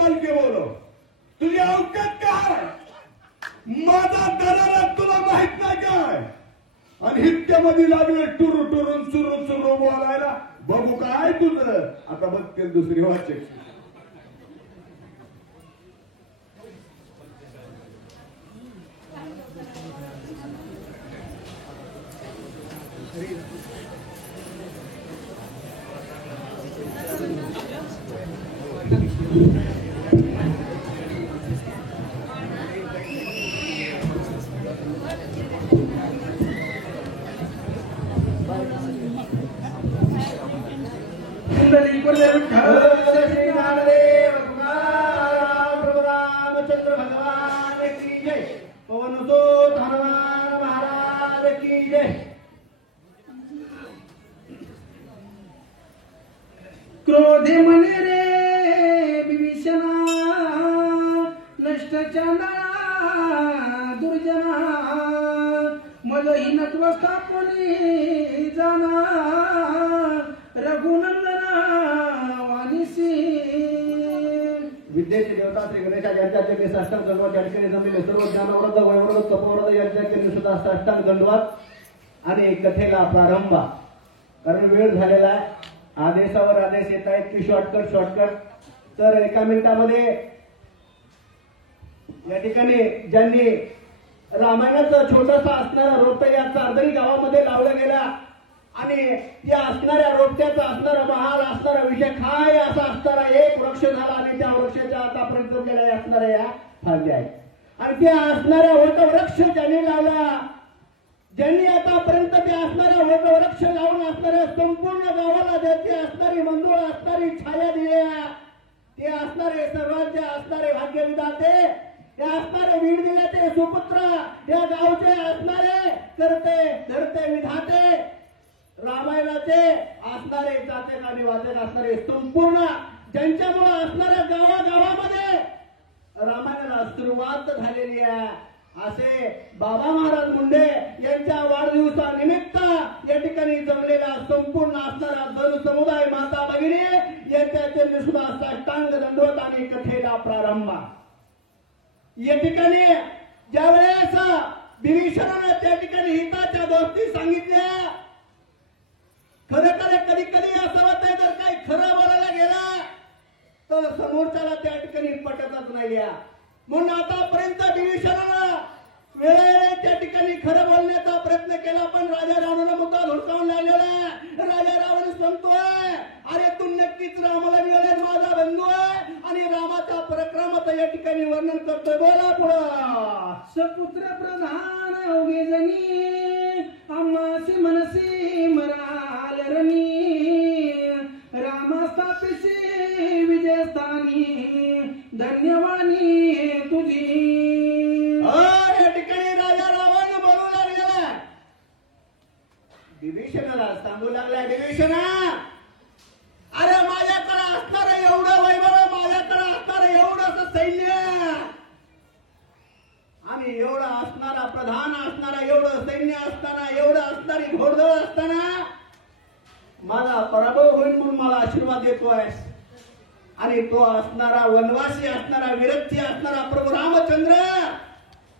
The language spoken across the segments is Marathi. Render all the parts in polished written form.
संभल के बोलो. तुझी अवकात काय? माझा दरारा तुला माहित नाही काय? आणि हित्यामध्ये लागले टुरू टुरून चुरू चुरू बोलायला. बघू काय तुझं आता बघते दुसरी वाचक. रामचंद्र भगवान की जय. पवनसुत हनुमान महाराज की जय. क्रोधे मने रे विभीषणा नष्ट चंडा दुर्जना मलहीनत्वस्था कोणी जाना रघुनंदना वानिसी. विद्येचे देवता श्री गणेशा यांच्याचे साष्टांग दंडवत या ठिकाणी जमलेले सर्व ज्ञानवृद्ध वयवृद्ध तपोवृद्ध यांच्याचे सुद्धा साष्टांग दंडवत आणि कथेला प्रारंभ. कारण वेळ झालेला आहे. आदेशावर आदेश येत आहेत की शॉर्टकट. तर एका मिनिटामध्ये या ठिकाणी ज्यांनी रामायणाचं छोटंसं असणारा रोपटे या चारदरी गावामध्ये लावलं गेला आणि त्या असणाऱ्या रोपट्याचा असणारा महाल असणारा विषय काय असा असणारा एक वृक्ष झाला आणि त्या वृक्षाच्या आतापर्यंत गेल्या असणाऱ्या या फांद्या आहेत. आणि त्या असणाऱ्या वटवृक्ष ज्यांनी लावला, ज्यांनी आतापर्यंत त्या असणाऱ्या वटवृक्ष लावून असणाऱ्या संपूर्ण गावाला त्याची असणारी मंजुळ असणारी छाया दिल्या, ते असणारे सर्वांचे असणारे भाग्यविधाते, ते असणारे वीर दिले सुपुत्र, त्या गावचे असणारे करते धरते विधाते, रामायणाचे असणारे जाचक आणि वाचक असणारे संपूर्ण ज्यांच्यामुळे असणाऱ्या गावागावामध्ये रामायणाला सुरुवात झालेली आहे. असे बाबा महाराज मुंडे यांच्या वाढदिवसानिमित्त या ठिकाणी जमलेला संपूर्ण असणारा जन समुदाय माता भगिनी यांच्या चरणी सुद्धा साष्टांग दंडवत आणि कथेला प्रारंभ. या ठिकाणी ज्यावेळेस विभीषणाने त्या ठिकाणी हिताच्या गोष्टी सांगितल्या, खरं कधी कधी असं होतंय जर काही खरं बोलायला गेला तर समोरच्याला त्या ठिकाणी पटतच नाही. म्हणून आतापर्यंत विभीषणाला वेळोवेळी त्या ठिकाणी खरं बोलण्याचा प्रयत्न केला, पण राजा रावणाला मुद्दा धुडकावून लागलेला. राजा रावण सांगतोय, अरे तू नक्कीच रामाला मिळेल, माझा बंधू आहे आणि रामाचा पराक्रमाचं या ठिकाणी वर्णन करतोय. बोला पुढं. सपुत्र प्रधान अवघे जणी आम्हासी मनसी मराल रणी रामास्थापिसी विजयस्थानी धन्यवानी तुझी. या ठिकाणी राजा रावण बोलू लागलेला, विभीषणाला सांगू लागला, विभीषणा अरे माझ्याकडे असणारं एवढं वैभव, माझ्याकडे असणारं एवढं सैन्य आणि एवढा असणारा प्रधान असणारा एवढं सैन्य असताना, एवढं असणारी घोडदळ असताना माझा पराभव होईल म्हणून मला आशीर्वाद देतोय. आणि तो असणारा वनवासी असणारा विरक्ती असणारा प्रभू रामचंद्र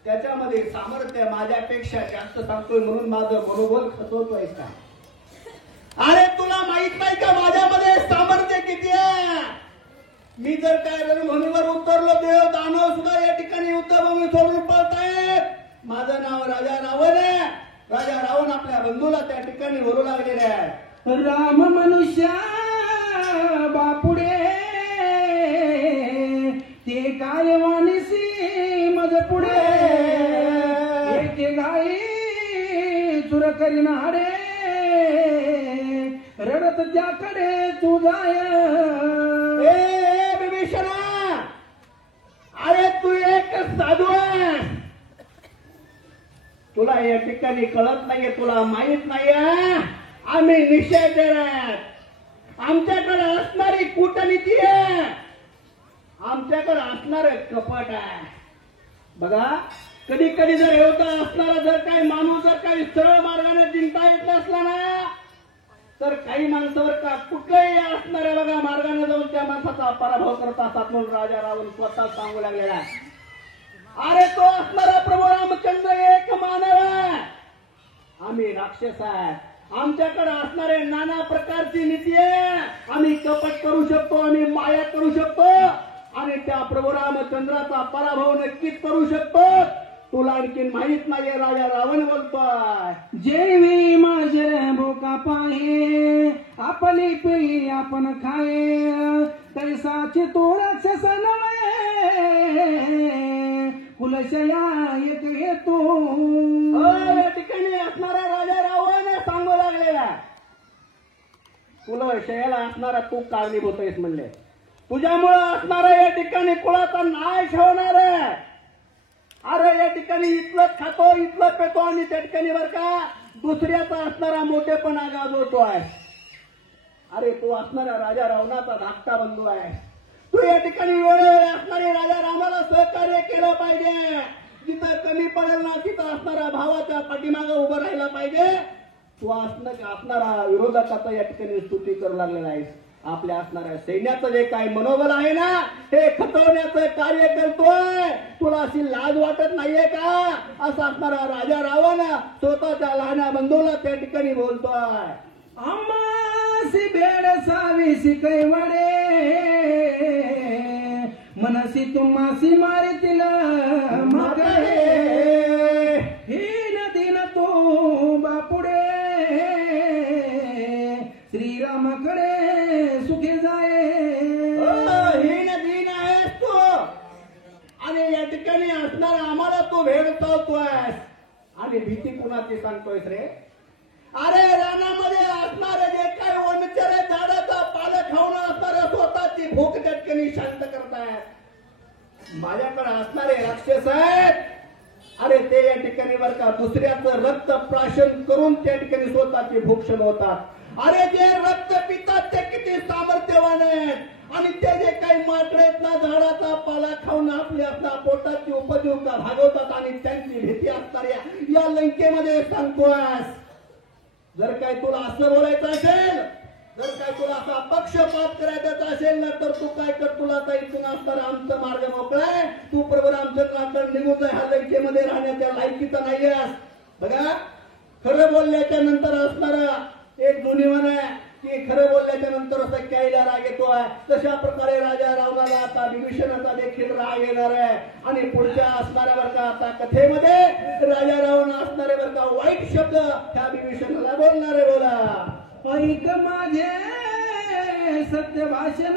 त्याच्यामध्ये सामर्थ्य माझ्यापेक्षा जास्त सांगतोय म्हणून माझं मनोबल खचवतोय का? अरे तुला माहित नाही का माझ्यामध्ये सामर्थ्य किती आहे? मी जर काय रणभूमीवर उतरलो, देव दानव सुद्धा या ठिकाणी युद्धभूमी सोडून पळतायत. माझं नाव राजा रावण आहे. राजा रावण आपल्या बंधूला त्या ठिकाणी वरू लागलेले आहे. राम मनुष्या बापुडे ते काय वाणीसी मज पुढे ते गाई चुर करीनाडे रडत ज्याकडे तू जाय. विभीषणा अरे तू एक साधू आहे, तुला या ठिकाणी कळत नाहीये, तुला माहित नाहीये आम्ही निषेधर आहेत. आमच्याकडे असणारी कूटनीती आहे, आमच्याकडे असणार कपट आहे. बघा कधी कधी जर एवढा असणारा जर काही माणूस जर काही सरळ मार्गाने जिंकता येत नसला ना तर काही माणसावर का कुठल्याही असणाऱ्या बघा मार्गाने जाऊन त्या माणसाचा पराभव करत असतात म्हणून राजा रावण स्वतः सांगू लागलेला आहे. अरे तो असणारा प्रभू रामचंद्र एक मानव आहे, आम्ही राक्षस आहे. आमच्याकडे असणारे नाना प्रकारची नीती आहे. आम्ही कपट करू शकतो, आम्ही माया करू शकतो आणि त्या प्रभू रामचंद्राचा पराभव नक्कीच करू शकतो. तुला आणखीन माहित नाहीये राजा रावण बोलतोय. जेवी माझे भोका पाहे आपली पिली आपण खाये तैसाची तो राक्षस नव्हे कुलशया एक येतो. या ठिकाणी असणारा राजा रावण सांगू लागलेला कुलशयाला असणारा तू कारणीभूत आहेस म्हणले. तुझ्यामुळं असणारा या ठिकाणी कुळाचा नाश होणार आहे. अरे या ठिकाणी इथलं खातो इथलं पेतो आणि त्या ठिकाणी बर का दुसऱ्याचा असणारा मोठेपणा गाजवतोय. अरे तू असणारा राजा रावणाचा धाकटा बंधू आहे. तू या ठिकाणी वेळोवेळी असणारे राजा रामाला सहकार्य केलं पाहिजे. जिथं कमी पडेल ना तिथं असणारा भावाच्या पाठीमागे उभं राहिला पाहिजे. तू असणारा विरोधकाचा या ठिकाणी स्तुती करू लागलेला आहेस. आपल्या असणाऱ्या सैन्याचं जे काही मनोबल आहे ना हे खचवण्याचं कार्य करतोय. तुला अशी लाज वाटत नाहीये का? असा असणारा राजा रावण स्वतःच्या लहान बंधूला त्या ठिकाणी बोलतोय. आम्हासी बेड सावीसी कैवाडे मनसी तुम्हासी मारितील माकडे ही नदीन तो बापुडे श्रीरामाकडे सुखी जाये. ही नदी आहेस तू आणि या ठिकाणी असणारा आम्हाला तू भेडतावतोय आणि भीती कुणाची सांगतोयस रे? अरे रानामध्ये असणारे जे काही वनचर झाडाचा पालं खाऊन असणारे स्वतःची भूक त्या ठिकाणी शांत करतायत. माझ्याकडे असणारे राक्षस आहेत. अरे ते या ठिकाणी बर का दुसऱ्याचं रक्त प्राशन करून त्या ठिकाणी स्वतःची भूक शमवतात. अरे जे रक्त पितात ते किती सामर्थ्यवान आहेत आणि ते जे काही माकडे आहेत ना झाडाचा पाला खाऊन आपल्या आपल्या पोटाची उपजीविका भागवतात आणि त्यांची भीती असणाऱ्या या लंकेमध्ये सांगतोस. जर काय तुला असं बोलायचं असेल, जर काय तुला असा पक्षपात करायचा असेल ना तर तू काय कर, तुला तर इथून असणारा आमचा मार्ग मोकळा आहे. तू प्रभू रामचंद्राकडे निघून जा. ह्या लंकेमध्ये राहण्याच्या लायकीचा नाहीयेस. बघा खरं बोलल्याच्या नंतर असणारा एक जुनीवन आहे की खरं बोलल्याच्या नंतर असं क्यायला राग येतोय. तशा प्रकारे राजा रावणाला आता विभीषणाचा देखील राग येणार आहे आणि पुढच्या असणाऱ्या बर का आता कथेमध्ये राजा रावण असणारे बर का वाईट शब्द त्या विभीषणाला बोलणारे. बोला ऐक माझे सत्य भाषण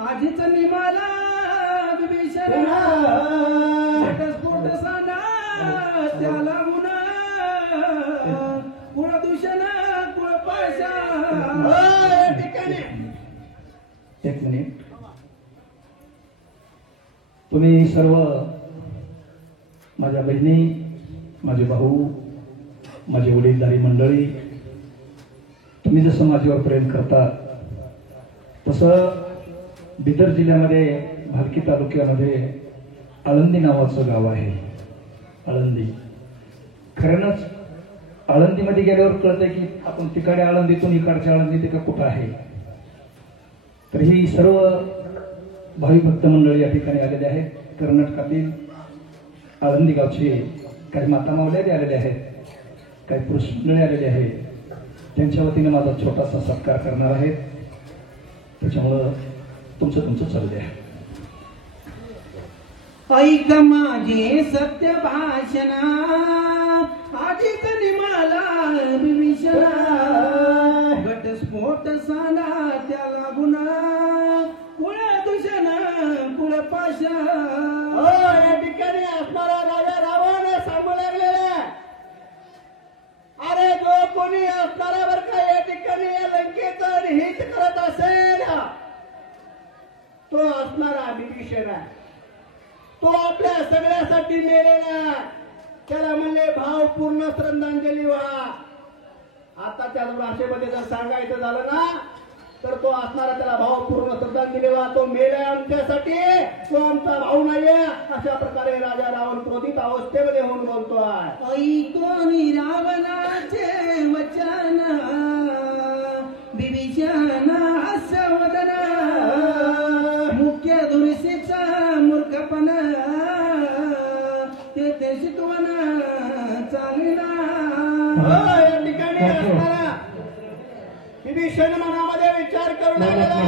आधीच निमाला विभीषण घटस्फोट सांगा त्याला गुन्हा कुळ दूषण कुळ पाशा. ठिकाणी एक मिनिट. तुम्ही सर्व माझ्या बहिणी, माझे भाऊ, माझी वडीलधारी मंडळी, तुम्ही जसं माझ्यावर प्रेम करता तसं बिदर जिल्ह्यामध्ये भालकी तालुक्यामध्ये आळंदी नावाचं गाव आहे. आळंदी खरंच आळंदीमध्ये गेल्यावर कळतंय की आपण तिकडे आळंदीतून इकडच्या आळंदी ते का कुठं आहे. तर ही सर्व भावी भक्त मंडळी या ठिकाणी आलेले आहेत. कर्नाटकातील आळंदी गावचे काही माता मावल्या आलेले आहेत, काही पुरुष मंडळी आलेले आहेत. त्यांच्या वतीने माझा छोटासा सत्कार करणार आहेत. त्याच्यामुळं तुमचं चालू द्या. ऐक माझे सत्य भाषण आधीच निमाला विभीषण घटस्फोट सांगा त्याला गुन्हा कुळ दूषण कुळ पाशा. या ठिकाणी असणारा राजा रावण सांगू लागलेला. अरे जो कोणी असणारा बर का या ठिकाणी या लंकेचं हित करत असेल तो असणारा विभीषण आहे. तो आपल्या सगळ्यासाठी मेलेला. त्याला म्हणले भावपूर्ण श्रद्धांजली व्हा. आता त्या भाषेमध्ये जर सांगायचं झालं ना तर तो असणारा त्याला भावपूर्ण श्रद्धांजली वाहतो. मेलाय आमच्यासाठी, तो आमचा भाऊ नाहीये, अशा प्रकारे राजा रावण क्रोधित अवस्थेमध्ये होऊन बोलतोय. ऐकोनी रावणाचे वचन विभीषण हास्यवदन मुख्य दुर्शीचा मूर्खपणा ते शिकवण चालना. या ठिकाणी असणारा विभीषण मनामध्ये विचार करून आलेला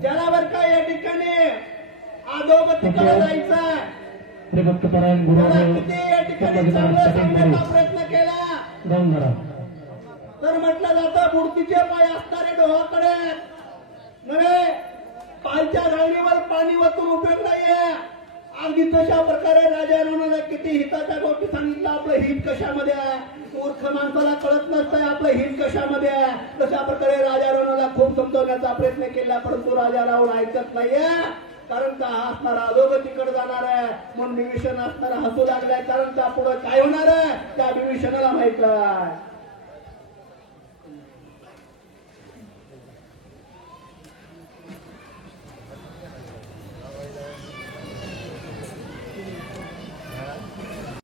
ज्याला बर का या ठिकाणी अधोगतीकडे जायचं त्याला किती या ठिकाणी चांगलं सांगण्याचा प्रयत्न केला तर म्हटलं जातं मूर्तीचे पाय असणारे डोहाकडे म्हणे पायच्या घालणीवर पाणी वतून उपयोग नाहीये. अगदी तशा प्रकारे राजा रावणाला किती हिताच्या गोष्टी सांगितलं. आपलं हित कशामध्ये आहे, मूर्ख माणसाला कळत नसतंय आपलं हित कशामध्ये आहे. तशा प्रकारे राजा रावणाला खूप समजवण्याचा प्रयत्न केला, परंतु राजा रावण ऐकत नाहीये. कारण का हा असणारा अधोगतीकडे जाणार आहे म्हणून विभीषण असणारा हसू लागलाय. कारण का पुढे काय होणार आहे त्या विभीषणाला माहित आहे.